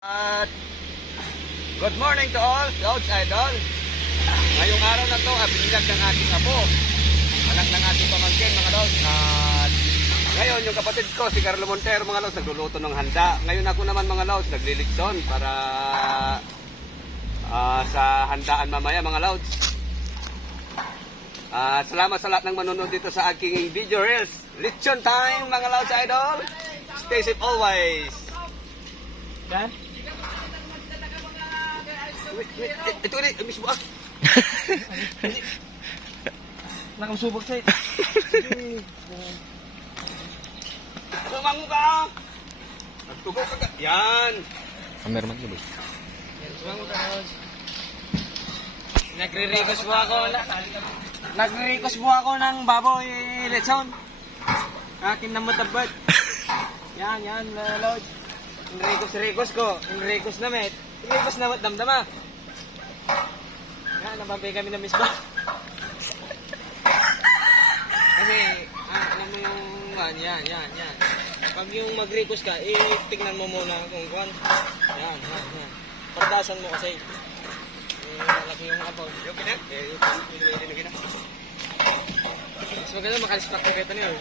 At good morning to all, Lods Idol. Ngayong araw na to, binilag ng aking apo, anak ng ating pamangkin, mga Lods. At ngayon, yung kapatid ko, si Carlo Montero, mga Lods, nagluluto ng handa. Ngayon ako naman, mga Lods, naglilitson para sa handaan mamaya, mga Lods. Salamat sa lahat ng manonood dito sa aking video reels. Litson time, mga Lods Idol. Stay safe always. Dan? Ito ulit, mismo ah. Nakamusubok sa'yo. Sumango ka! Nagtugo ka ka. Yan! Cameraman ka ba? Sumango ka, Rose. Nagre-request po ako ng baboy lechon. Akin na matabad. Yan, Lord. Request ko. Request na met. Request na mat damdama. Yan, nababay kami na mismo. Kasi, alam mo yung, yan. Pag yung mag-request ka, tignan mo muna kung kuhan. Yan. Pardasan mo kasi. Malaki yung apaw. Yung pinag? Yung pinag? Mas maganda makalispakt ka ito niyo.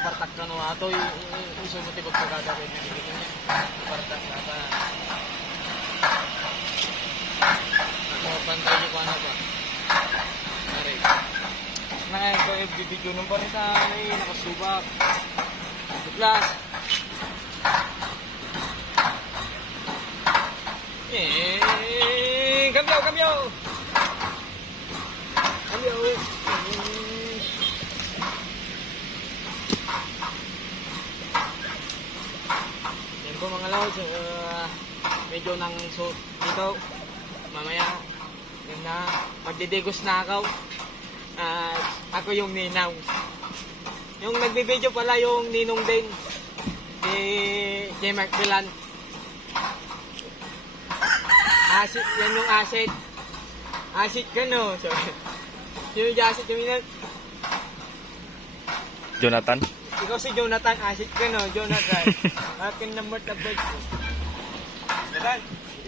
Kabartak ka no ato yung sumuti pagkagada ko yung bibigyan niya. Kabartak na ba? Pantay niyo pa na ba? Nari. Ngayon ko yung bibigyan nung parita may nakasubak. Plus. Cambio. Yan po mga lods, medyo nang so dito mamaya yung na magdidegos na ako. Ako yung ninaw. Yung nagbibideo pala yung ninong din ni J. Mark Bilan. Acid, yan yung acid. Acid ka no. So, yung acid yung minat. Jonathan? Ikaw si Jonathan, acid ka no. Jonathan. Akin na martabag. Jonathan!